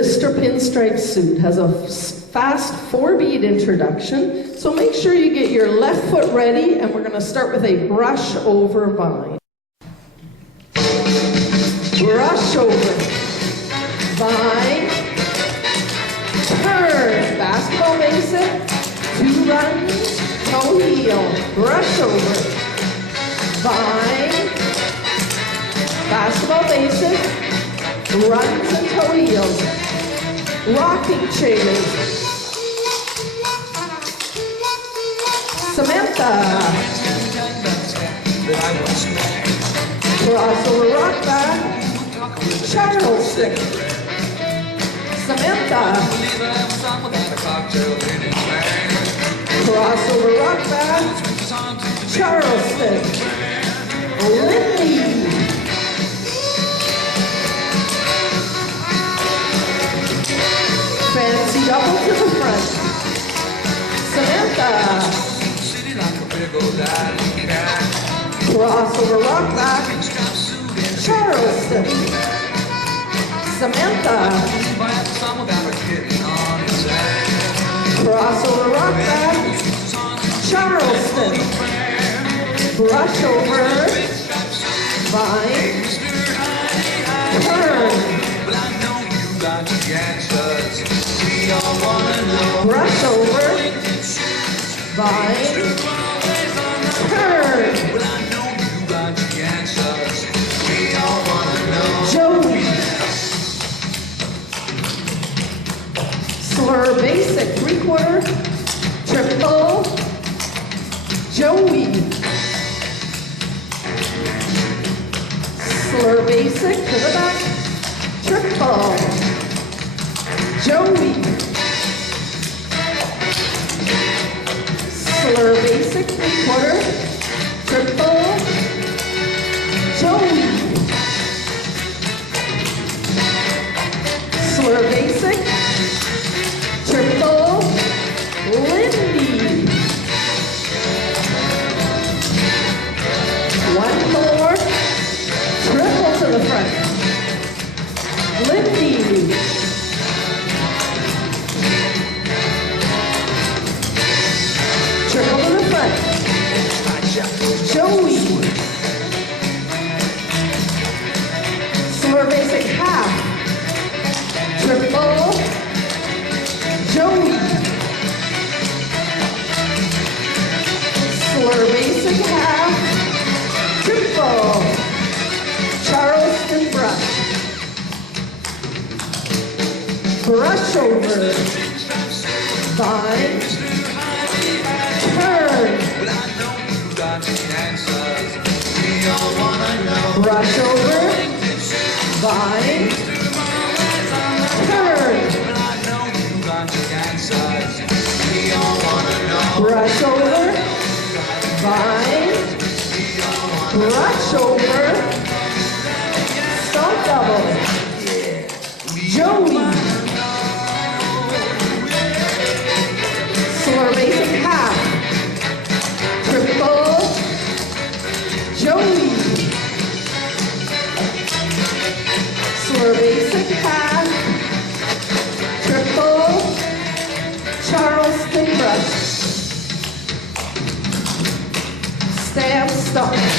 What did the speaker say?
Mr. Pinstripe Suit has a fast 4-beat introduction, so make sure you get your left foot ready, and we're going to start with a brush over vine. Brush over, vine, turn, basketball basic, 2 runs, toe heel, brush over, vine, basketball basic, runs and toe heels, rocking chairs, Samantha, crossover rock back, Charleston, Samantha, crossover rock back, Charleston, Lindy, fancy double to the front, Samantha, crossover rock back, Charleston, Samantha, crossover rock back, Charleston, brush over, vine, turn, brush over, vine, turn, Joey, slur basic 3/4, triple, Joey, slur basic to the back, triple, Joey, slur basic 3/4, triple, Joey, slur basic, triple, Lindy, one more, triple to the front, Lindy, triple to the front, Joey, slur basic half, triple, Joey, slur basic half, triple, Charleston brush, brush over, vine, turn, brush over, vine, turn, brush over, vine, brush over, stomp double, Joey, slur basic half, triple, Joey, slur basic half, triple, Charleston brush, stamp, stomp.